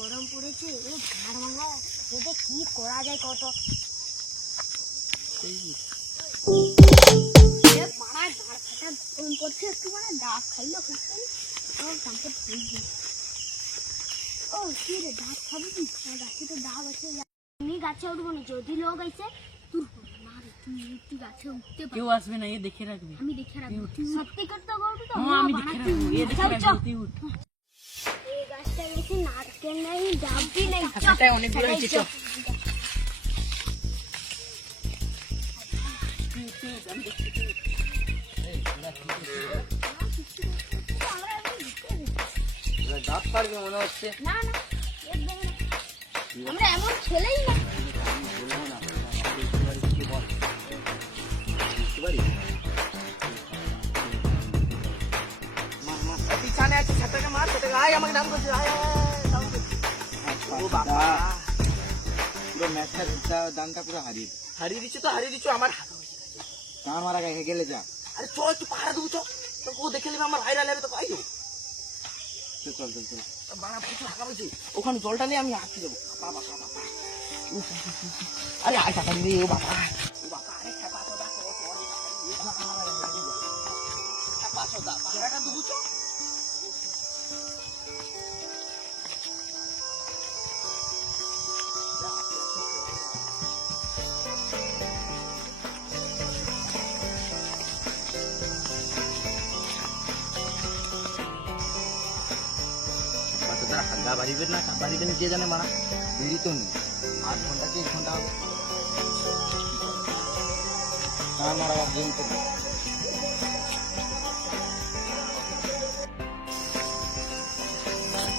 গরম পড়েছে, ও ঝাড় ভাঙা এটা কি করা যায় কত পাড়ায় ঝাড় ফাটা গরম পড়ছে, একটু মানে ডাব খাইলে হচ্ছে সম্পদ হয়ে যায়। ও কি রে, ডাব খাবি? গাছে তো ডাব আছে, আমি গাছে উঠবো না, যদি লোক আছে তুই না রে, তুই গাছে উঠতে পারবি। কেউ আসবে না, এ দেখে রাখবি। আমি দেখে রাখবো, সত্যি করতে বলবি তো? আমি দেখে রাখবো, এ দেখে রাখবি, তুই উঠ। এই গাছটা বেশি নারকেল নেই, ডাবই নেই, গাছটায় অনেকগুলো হয়েছে, চল। ডাব পারবে মনে হচ্ছে। না না, আমরা এমন ছেলেই না। পিছনে আছে, ছাতাকে মার, ছাতাকে আয়, আমাকে ডাব করছে, আয় ও বাবা, পুরো ম্যাচটা দানটা পুরো হারিয়ে দিচ্ছ তো, হারিয়ে দিচ্ছ আমার হাত। কার মারা গায়ে গেলে যা। আরে চল, তুই পাহাড়া দেবো, চল। ও দেখে নেবে আমার ভাইরাল হবে, তো পাই দেবো। চল চল চল। বাড়া কিছু হাঁকা বলছি, ওখানে জলটা নিয়ে আমি হাঁটতে যাবো। বাবা বাবা, আরে আয় টাকা দিবি, ও বাবা, ও বাবা, আরে খেপা চোদা, খেপা চোদা, পাহাড়াটা দেবো, চল। হালকা বাড়িবে না, বাড়িতে নিচে জানে মারা দেরি তো নেই, 8 ঘন্টা কি 1 ঘন্টা হবে। কার মারা গেম তো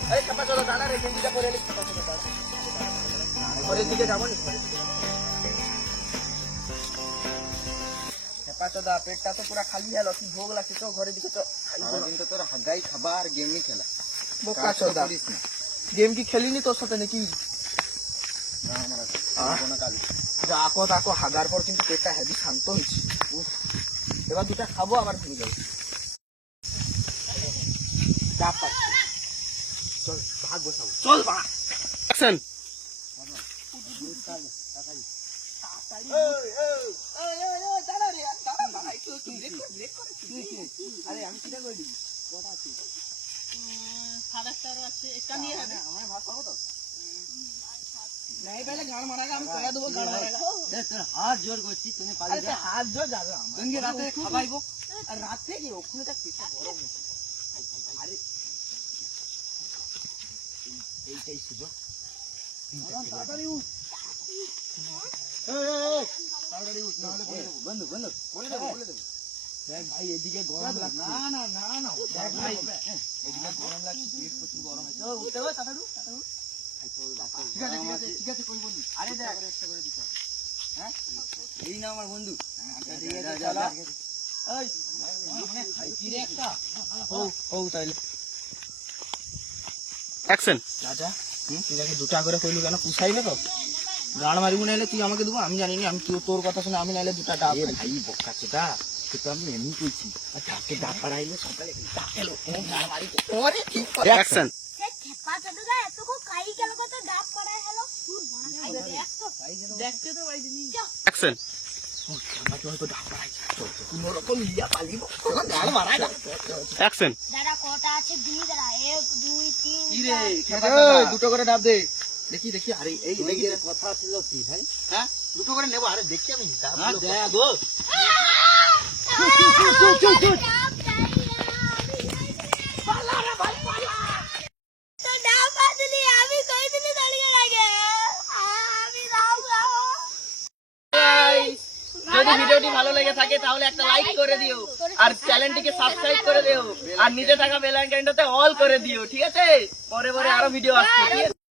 আরে খেপা চোদা, দাঁড়া রে, গেঞ্জিটা পরে এলি, খেপা চোদা, দাঁড়া। ঘরের দিকে যাবো না, খেপা চোদা, পেটটা তো পুরা খালি হলো, কি ভোগ লাগছে, তো ঘরের দিকে তো। সারাদিন তো তোর হাগাই খাবার আর গেমই খেলা। বোকা চোদা, গেম কি খেলিনি তোর সাথে নাকি? না মারা কোনো কাজ। যাকো তাকো হাগার পর কিন্তু পেটটা হেভি শান্ত হয়েছে। এবার দুটা খাবো, আবার ভুলে যাবো। ডাব পাচ্ছি, চল ভাগ বসাবো, চল বাড়া। অ্যাকশন। আরে আমি কিটা করে দিবি, কটা আছে? 7:30 আছে, একটা নিয়ে হবে। আমার ভাত পাবো তো? नहीं पहले गाड़ मारेगा, हम करा देबो गाड़ मारेगा। দেখ তোর হাত জোর করছিস, তুমি পালি अरे যা। हाथ जो जाবে আমার। তুমি রাতে খাবাইবো। আর রাতে কি ওখানে তা পেটটা গরম হচ্ছে। আরে এইটাই সুযোগ। তাড়াতাড়ি উঠ। এই তাড়াতাড়ি উঠ, নাহলে বলে দেবো। বন্ধু বন্ধু বলে দেবো বলে দেবো। দেখ ভাই এদিকে গরম লাগছে। না না না না দেখ ভাই এদিকে গরম লাগছে, পেট প্রচুর গরম হচ্ছে। ও উঠতে হবে তাড়াতাড়ি, তাড়াতাড়ি। ঠিক আছে ঠিক আছে ঠিক আছে, কই বন্ধু। আরে দেখ একটা করে দিতে হবে। হ্যাঁ এই না আমার বন্ধু। ঠিক আছে যা, যা, চলো। যা। এই ভাই কি রে একটা। ও তাইলে অ্যাকশন। রাজা তুই দেখে দুটা করে কইলু কেন, পুষাইবে তো? গান মারিবো নাইলে তুই আমাকে দেবো, আমি জানি না, আমি তোর কথা শুনে আমি নাইলে দুটা ডাব এ ভাই বক্কা চোদা, তো আমি এমনি কইছি। আর তাকে ডাক পাড়াইলে সকালে ডাকে লোক গান মারি তো ওরে ঠিক করে। অ্যাকশন। সে খেপা চোদা এত কো কাই গেল কত ডাব করায় হলো, তুই বড় খাইবে একটু দেখতে তো ভাই জিনি অ্যাকশন। আমাকে হয়তো ডাব পাড়াইছে, কোনো রকম লিয়া পালিব, গান মারাই না। অ্যাকশন। দাদা কটা আছে দিই, দাদা 1 2 3 কি রে 4 খেপা দুটো করে ডাব দে। দেখি দেখি, আরে এই দেখি কথা ছিল কি ভাই? হ্যাঁ দুটো করে নেবো। আরে দেখি আমি ডাব হ্যাঁ দে গো। ডাব চাই পালা রে ভাই পালা, তো ডাব আসলি আমি কই দিলি দাঁড়িয়ে লাগে, আমি দাও গাও। যদি ভিডিওটি ভালো লেগে থাকে তাহলে একটা লাইক করে দিও, আর চ্যানেলটিকে সাবস্ক্রাইব করে দিও, আর নিচে থাকা বেল আইকনটাতে অল করে দিও, ঠিক আছে? পরে পরে আরো ভিডিও আসছে, ঠিক আছে?